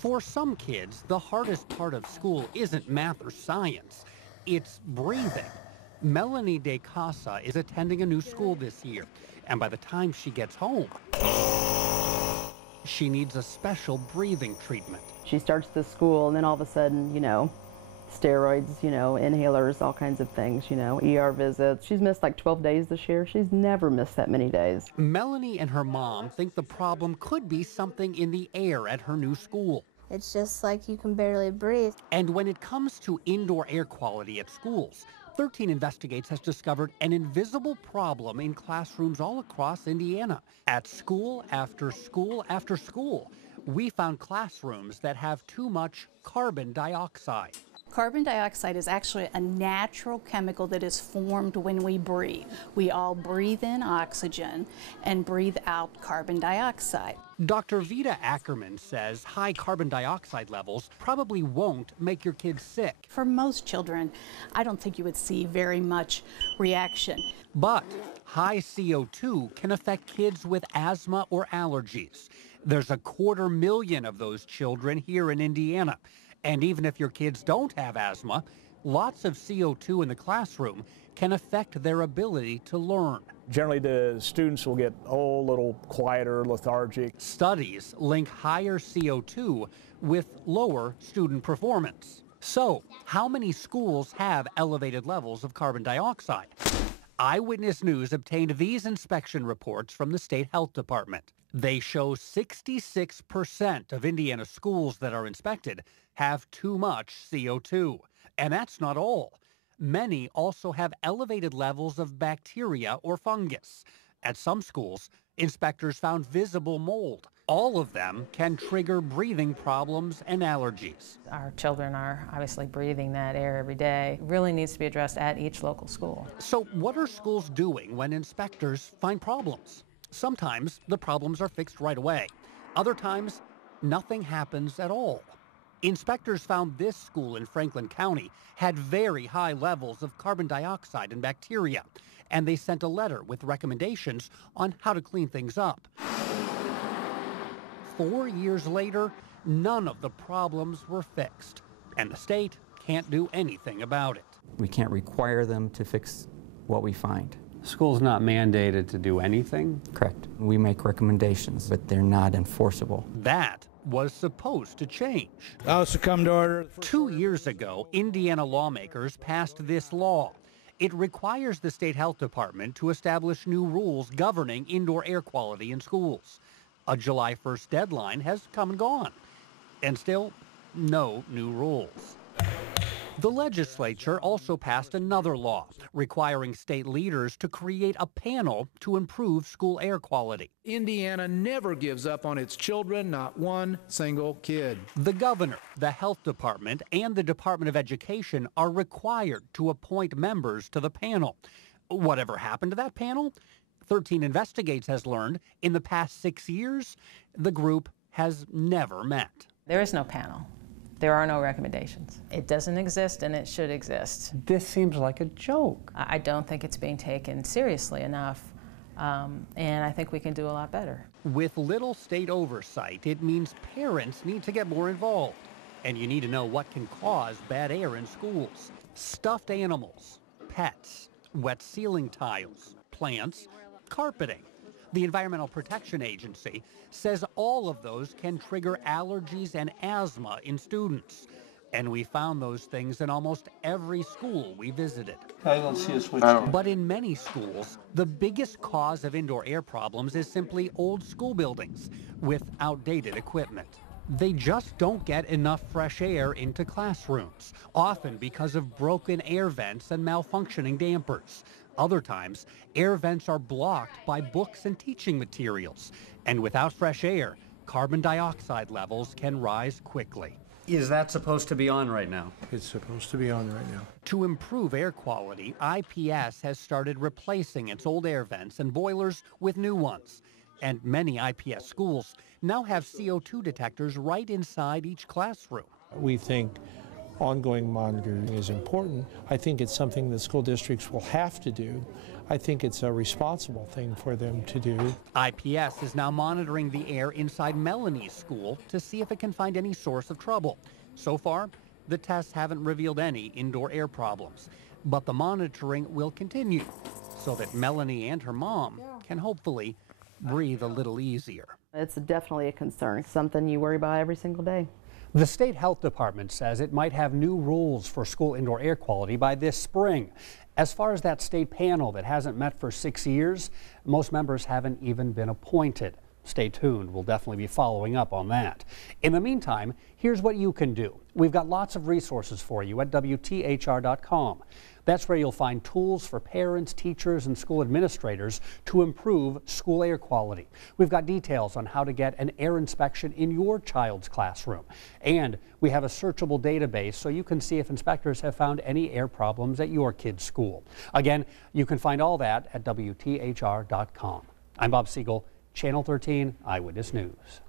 For some kids, the hardest part of school isn't math or science, it's breathing. Melanie De Casa is attending a new school this year, and by the time she gets home, she needs a special breathing treatment. She starts the school, and then all of a sudden, steroids, inhalers, all kinds of things, ER visits. She's missed like 12 days this year. She's never missed that many days. Melanie and her mom think the problem could be something in the air at her new school. It's just like you can barely breathe. And when it comes to indoor air quality at schools, 13 Investigates has discovered an invisible problem in classrooms all across Indiana. At school after school after school, we found classrooms that have too much carbon dioxide. Carbon dioxide is actually a natural chemical that is formed when we breathe. We all breathe in oxygen and breathe out carbon dioxide. Dr. Vita Ackerman says high carbon dioxide levels probably won't make your kids sick. For most children, I don't think you would see very much reaction. But high CO2 can affect kids with asthma or allergies. There's 250,000 of those children here in Indiana. And even if your kids don't have asthma, lots of CO2 in the classroom can affect their ability to learn. Generally, the students will get a little quieter, lethargic. Studies link higher CO2 with lower student performance. So, how many schools have elevated levels of carbon dioxide? Eyewitness News obtained these inspection reports from the State Health Department. They show 66% of Indiana schools that are inspected have too much CO2. And that's not all. Many also have elevated levels of bacteria or fungus. At some schools, inspectors found visible mold. All of them can trigger breathing problems and allergies. Our children are obviously breathing that air every day. It really needs to be addressed at each local school. So what are schools doing when inspectors find problems? Sometimes the problems are fixed right away. Other times, nothing happens at all. Inspectors found this school in Franklin County had very high levels of carbon dioxide and bacteria, and they sent a letter with recommendations on how to clean things up. 4 years later, none of the problems were fixed, and the state can't do anything about it. We can't require them to fix what we find. School's not mandated to do anything? Correct. We make recommendations, but they're not enforceable. That was supposed to change. I'll succumb to order. 2 years ago, Indiana lawmakers passed this law. It requires the State Health Department to establish new rules governing indoor air quality in schools. A July 1st deadline has come and gone, and still no new rules. The legislature also passed another law requiring state leaders to create a panel to improve school air quality. Indiana never gives up on its children, not one single kid. The governor, the health department, and the Department of Education are required to appoint members to the panel. Whatever happened to that panel? 13 Investigates has learned in the past 6 years, the group has never met. There is no panel. There are no recommendations. It doesn't exist, and it should exist. This seems like a joke. I don't think it's being taken seriously enough, and I think we can do a lot better. With little state oversight, it means parents need to get more involved. And you need to know what can cause bad air in schools. Stuffed animals, pets, wet ceiling tiles, plants, carpeting. The Environmental Protection Agency says all of those can trigger allergies and asthma in students. And we found those things in almost every school we visited. I don't see a switch. But in many schools, the biggest cause of indoor air problems is simply old school buildings with outdated equipment. They just don't get enough fresh air into classrooms, often because of broken air vents and malfunctioning dampers. Other times, air vents are blocked by books and teaching materials. And without fresh air, carbon dioxide levels can rise quickly. Is that supposed to be on right now? It's supposed to be on right now. To improve air quality, IPS has started replacing its old air vents and boilers with new ones. And many IPS schools now have CO2 detectors right inside each classroom. We think ongoing monitoring is important. I think it's something that school districts will have to do. I think it's a responsible thing for them to do. IPS is now monitoring the air inside Melanie's school to see if it can find any source of trouble. So far, the tests haven't revealed any indoor air problems, but the monitoring will continue so that Melanie and her mom can hopefully breathe a little easier. It's definitely a concern, something you worry about every single day. The state health department says it might have new rules for school indoor air quality by this spring. As far as that state panel that hasn't met for 6 years, most members haven't even been appointed. Stay tuned. We'll definitely be following up on that. In the meantime, here's what you can do. We've got lots of resources for you at WTHR.com. That's where you'll find tools for parents, teachers, and school administrators to improve school air quality. We've got details on how to get an air inspection in your child's classroom. And we have a searchable database so you can see if inspectors have found any air problems at your kid's school. Again, you can find all that at WTHR.com. I'm Bob Siegel, Channel 13 Eyewitness News.